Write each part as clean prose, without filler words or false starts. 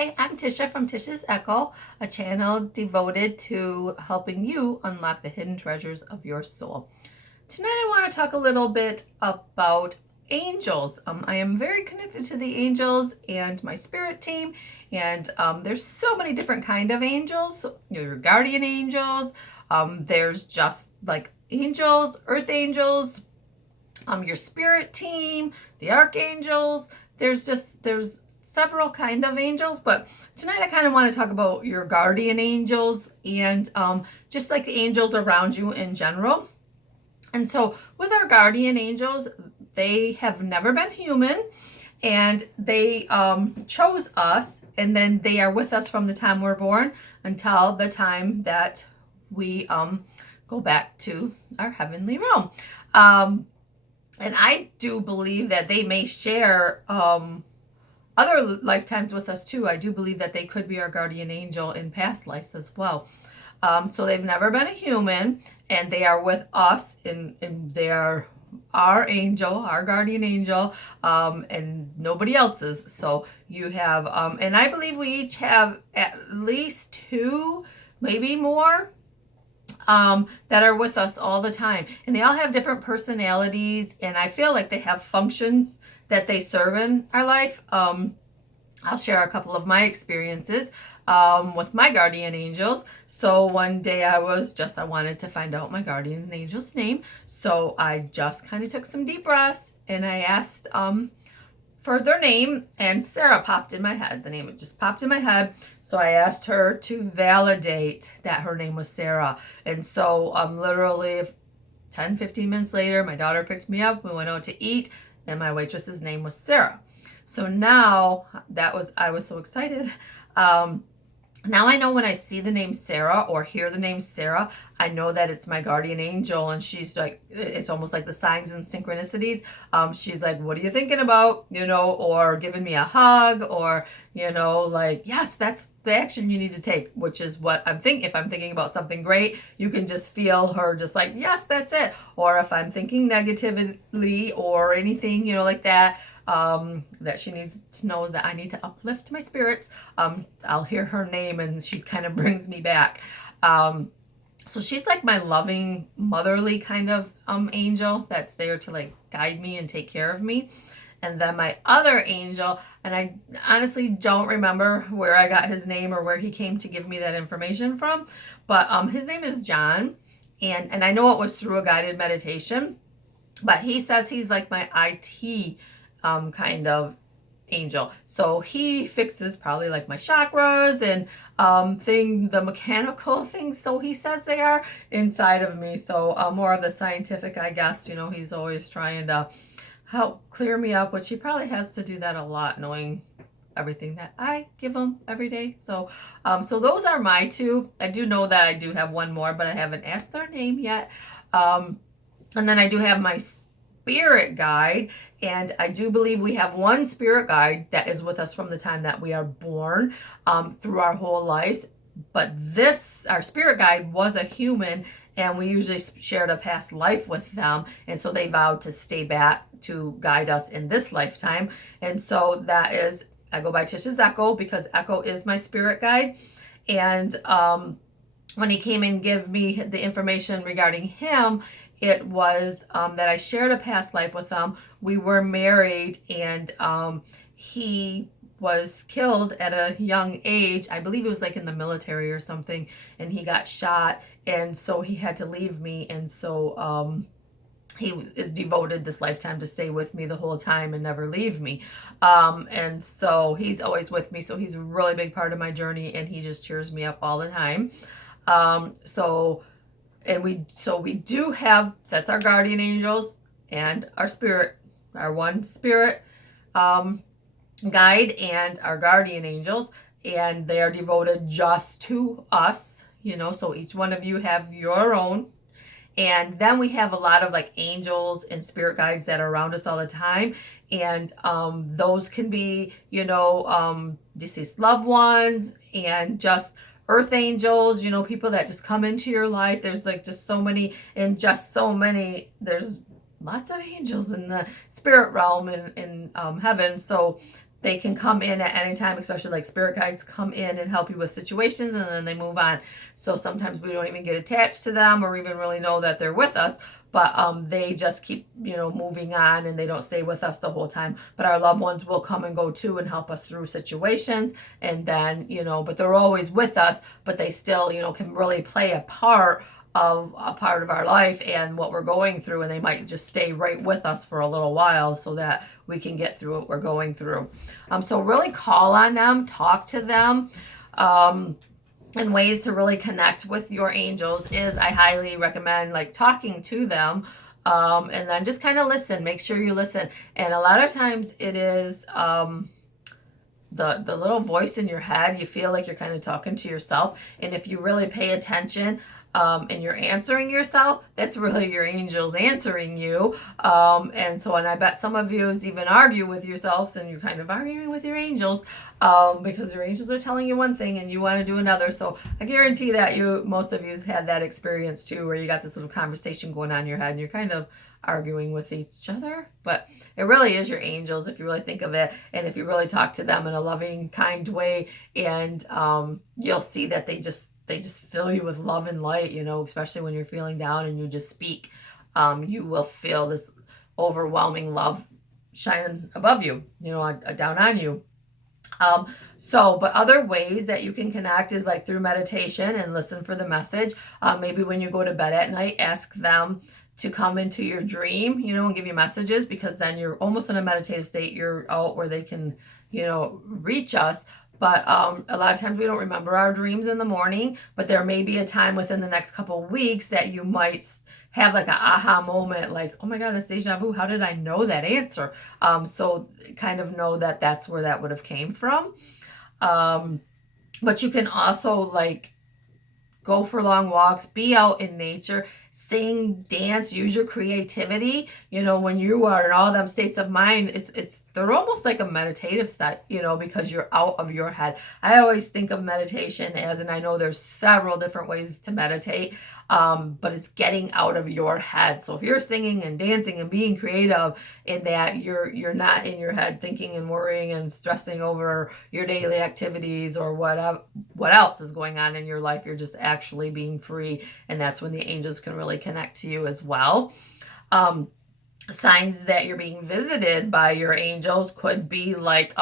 Hi, I'm Tisha from Tisha's Echo, a channel devoted to helping you unlock the hidden treasures of your soul. Tonight I want to talk a little bit about angels. I am very connected to the angels and my spirit team, and there's so many different kind of angels. Your guardian angels, there's just like angels, earth angels, your spirit team, the archangels. There's several kind of angels, but tonight I kind of want to talk about your guardian angels and just like the angels around you in general. And so with our guardian angels, they have never been human, and they chose us, and then they are with us from the time we're born until the time that we go back to our heavenly realm. And I do believe that they may share other lifetimes with us too. I do believe that they could be our guardian angel in past lives as well. So they've never been a human, and they are with us, and they are our angel, our guardian angel, and nobody else's. So you have, and I believe we each have at least two, maybe more, that are with us all the time. And they all have different personalities, and I feel like they have functions that they serve in our life. I'll share a couple of my experiences with my guardian angels. So one day I wanted to find out my guardian angel's name. So I just kind of took some deep breaths and I asked for their name, and Sarah popped in my head. The name just popped in my head. So I asked her to validate that her name was Sarah. And so literally 10-15 minutes later, my daughter picked me up. We went out to eat, and my waitress's name was Sarah. So now I was so excited. Now I know when I see the name Sarah or hear the name Sarah, I know that it's my guardian angel, and she's like, it's almost like the signs and synchronicities. She's like, what are you thinking about? Or giving me a hug, or, like, yes, that's the action you need to take, which is what I'm thinking. If I'm thinking about something great, you can just feel her just like, yes, that's it. Or if I'm thinking negatively or anything, like that, that she needs to know that I need to uplift my spirits, I'll hear her name and she kind of brings me back. So she's like my loving, motherly kind of angel that's there to like guide me and take care of me. And then my other angel, and I honestly don't remember where I got his name or where he came to give me that information from, but his name is John, and I know it was through a guided meditation, but he says he's like my IT kind of angel. So he fixes probably like my chakras and the mechanical things, so he says they are inside of me. So more of the scientific, I guess. He's always trying to help clear me up, which he probably has to do that a lot, knowing everything that I give him every day. So so those are my two. I do know that I do have one more, but I haven't asked their name yet. And then I do have my spirit guide, and I do believe we have one spirit guide that is with us from the time that we are born, through our whole lives. But our spirit guide was a human, and we usually shared a past life with them, and so they vowed to stay back to guide us in this lifetime. And so I go by Tisha's Echo because Echo is my spirit guide. And when he came and gave me the information regarding him, it was that I shared a past life with him. We were married, and he was killed at a young age. I believe it was like in the military or something, and he got shot, and so he had to leave me. And so he is devoted this lifetime to stay with me the whole time and never leave me. And so he's always with me. So he's a really big part of my journey, and he just cheers me up all the time. We do have, that's our guardian angels and our spirit, our one spirit guide and our guardian angels, and they are devoted just to us, so each one of you have your own. And then we have a lot of like angels and spirit guides that are around us all the time. And those can be, deceased loved ones, and just earth angels, people that just come into your life. There's like just so many, there's lots of angels in the spirit realm in heaven. So they can come in at any time, especially like spirit guides come in and help you with situations and then they move on. So sometimes we don't even get attached to them or even really know that they're with us, but they just keep, moving on and they don't stay with us the whole time. But our loved ones will come and go too and help us through situations. And then, but they're always with us, but they still, can really play a part of our life and what we're going through, and they might just stay right with us for a little while so that we can get through what we're going through. So really call on them, talk to them. And ways to really connect with your angels is I highly recommend like talking to them, and then just kind of listen. Make sure you listen. And a lot of times it is the little voice in your head. You feel like you're kind of talking to yourself, and if you really pay attention, and you're answering yourself, that's really your angels answering you. And I bet some of you even argue with yourselves and you're kind of arguing with your angels, because your angels are telling you one thing and you want to do another. So I guarantee that most of you have had that experience too, where you got this little conversation going on in your head and you're kind of arguing with each other. But it really is your angels if you really think of it, and if you really talk to them in a loving, kind way, and you'll see that they just fill you with love and light, especially when you're feeling down and you just speak. You will feel this overwhelming love shining above you, down on you. But other ways that you can connect is like through meditation and listen for the message. Maybe when you go to bed at night, ask them to come into your dream, and give you messages, because then you're almost in a meditative state. You're out where they can, reach us. But a lot of times we don't remember our dreams in the morning, but there may be a time within the next couple of weeks that you might have like an aha moment, like, oh my God, that's deja vu. How did I know that answer? So kind of know that that's where that would have came from. But you can also like go for long walks, be out in nature, sing, dance, use your creativity. When you are in all them states of mind, they're almost like a meditative state, because you're out of your head. I always think of meditation as, and I know there's several different ways to meditate, but it's getting out of your head. So if you're singing and dancing and being creative in that, you're not in your head thinking and worrying and stressing over your daily activities or what else is going on in your life. You're just actually being free, and that's when the angels can really connect to you as well. Signs that you're being visited by your angels could be like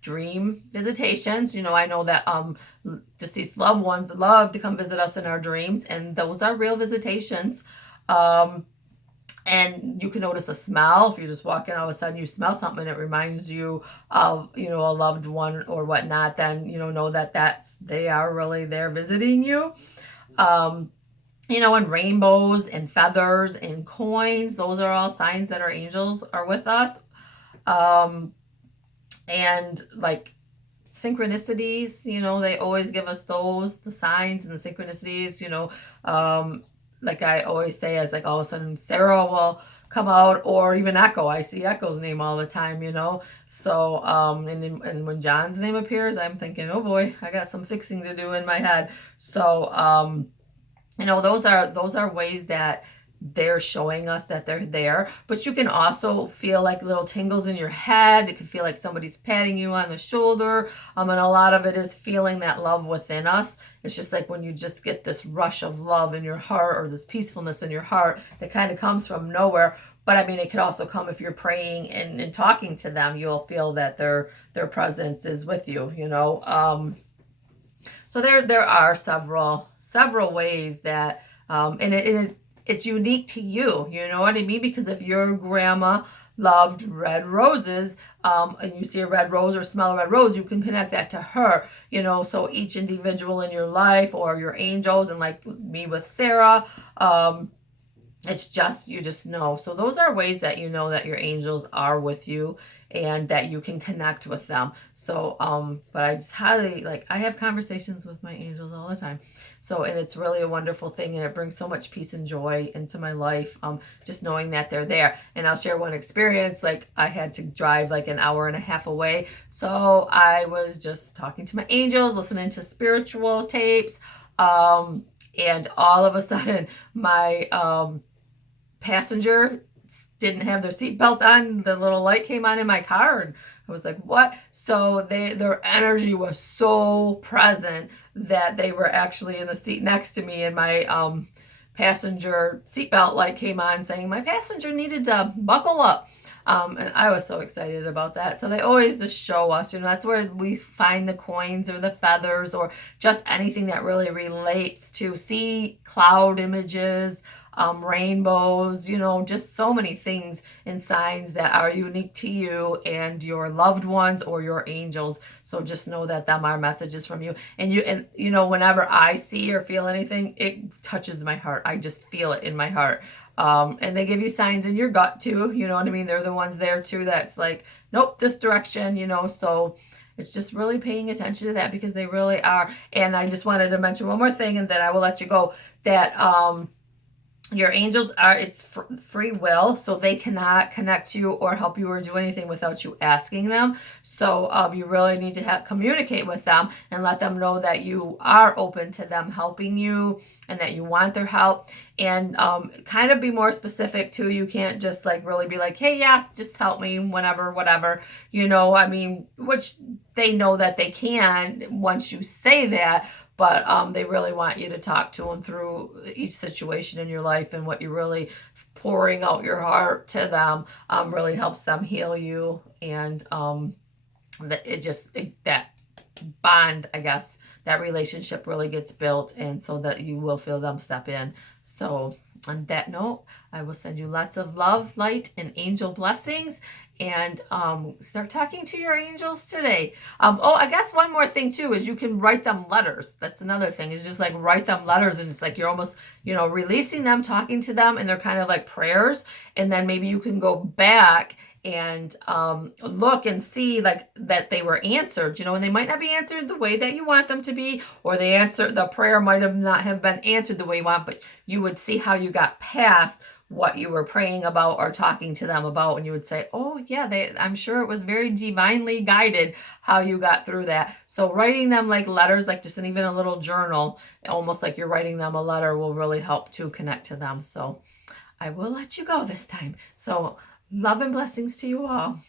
dream visitations. I know that deceased loved ones love to come visit us in our dreams, and those are real visitations. And you can notice a smell. If you're just walking, all of a sudden you smell something and it reminds you of, a loved one or whatnot, then, know that they are really there visiting you. And rainbows and feathers and coins, those are all signs that our angels are with us. And like synchronicities, they always give us the signs and the synchronicities, like I always say, as like all of a sudden Sarah will come out, or even Echo. I see Echo's name all the time, So, and when John's name appears, I'm thinking, oh boy, I got some fixing to do in my head. So, those are ways that they're showing us that they're there. But you can also feel like little tingles in your head. It can feel like somebody's patting you on the shoulder. And a lot of it is feeling that love within us. It's just like when you just get this rush of love in your heart, or this peacefulness in your heart that kind of comes from nowhere. But it could also come if you're praying and talking to them. You'll feel that their presence is with you, So there are several ways that, and it's unique to you, you know what I mean? Because if your grandma loved red roses, and you see a red rose or smell a red rose, you can connect that to her, so each individual in your life, or your angels, and like me with Sarah, it's just, you just know. So those are ways that you know that your angels are with you and that you can connect with them. So, but I just highly, I have conversations with my angels all the time. So, and it's really a wonderful thing, and it brings so much peace and joy into my life, just knowing that they're there. And I'll share one experience. I had to drive an hour and a half away. So I was just talking to my angels, listening to spiritual tapes, and all of a sudden my passenger didn't have their seatbelt on. The little light came on in my car, and I was like, what? So their energy was so present that they were actually in the seat next to me, and my passenger seatbelt light came on saying my passenger needed to buckle up. And I was so excited about that. So they always just show us, that's where we find the coins or the feathers or just anything that really relates to see cloud images, rainbows, just so many things and signs that are unique to you and your loved ones or your angels. So just know that them are messages from you. And whenever I see or feel anything, it touches my heart. I just feel it in my heart. And they give you signs in your gut too, you know what I mean? They're the ones there too that's like, nope, this direction, so it's just really paying attention to that because they really are. And I just wanted to mention one more thing and then I will let you go, that your angels it's free will, so they cannot connect you or help you or do anything without you asking them. So you really need to communicate with them and let them know that you are open to them helping you and that you want their help. And kind of be more specific too. You can't just like really be like, hey, yeah, just help me whenever, whatever, which they know that they can once you say that. But they really want you to talk to them through each situation in your life, and what you're really pouring out your heart to them really helps them heal you. And that bond, I guess, that relationship really gets built, and so that you will feel them step in. So on that note, I will send you lots of love, light, and angel blessings, and start talking to your angels today. I guess one more thing too is you can write them letters. That's another thing, is just like write them letters, and it's like you're almost, releasing them, talking to them, and they're kind of like prayers. And then maybe you can go back and look and see like that they were answered, and they might not be answered the way that you want them to be, or the prayer might not have been answered the way you want, but you would see how you got past what you were praying about or talking to them about, and you would say, oh yeah, I'm sure it was very divinely guided how you got through that. So writing them like letters, like just even a little journal, almost like you're writing them a letter, will really help to connect to them. So I will let you go this time. So love and blessings to you all.